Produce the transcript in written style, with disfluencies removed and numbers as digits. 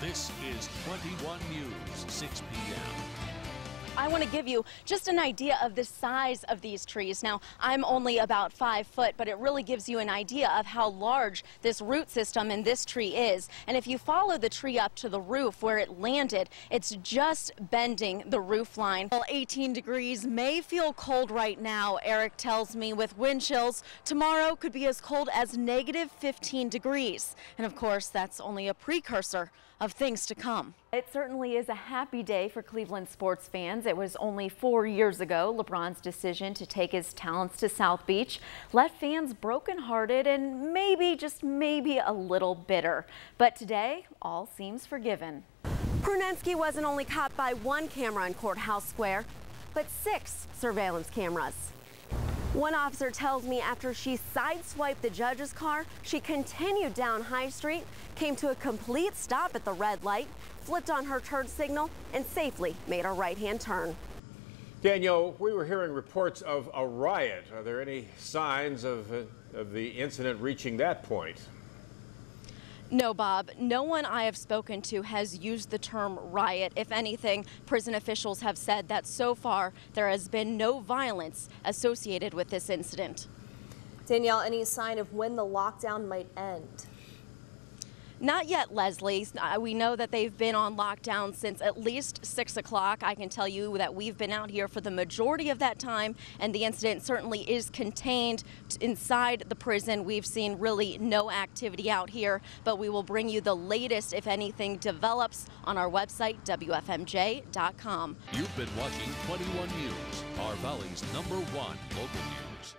This is 21 News, 6 p.m. I want to give you just an idea of the size of these trees. Now, I'm only about 5 foot, but it really gives you an idea of how large this root system in this tree is. And if you follow the tree up to the roof where it landed, it's just bending the roof line. Well, 18 degrees may feel cold right now, Eric tells me, with wind chills. Tomorrow could be as cold as negative 15 degrees. And of course, that's only a precursor of things to come. It certainly is a happy day for Cleveland sports fans. It was only 4 years ago LeBron's decision to take his talents to South Beach left fans brokenhearted and maybe, just maybe, a little bitter. But today, all seems forgiven. Prunensky wasn't only caught by one camera in Courthouse Square, but 6 surveillance cameras. One officer tells me after she sideswiped the judge's car, she continued down High Street, came to a complete stop at the red light, flipped on her turn signal, and safely made a right-hand turn. Danielle, we were hearing reports of a riot. Are there any signs of the incident reaching that point? No, Bob. No one I have spoken to has used the term riot. If anything, prison officials have said that so far there has been no violence associated with this incident. Danielle, any sign of when the lockdown might end? Not yet, Leslie. We know that they've been on lockdown since at least 6 o'clock. I can tell you that we've been out here for the majority of that time, and the incident certainly is contained inside the prison. We've seen really no activity out here, but we will bring you the latest if anything develops on our website, WFMJ.com. You've been watching 21 News, our Valley's #1 local news.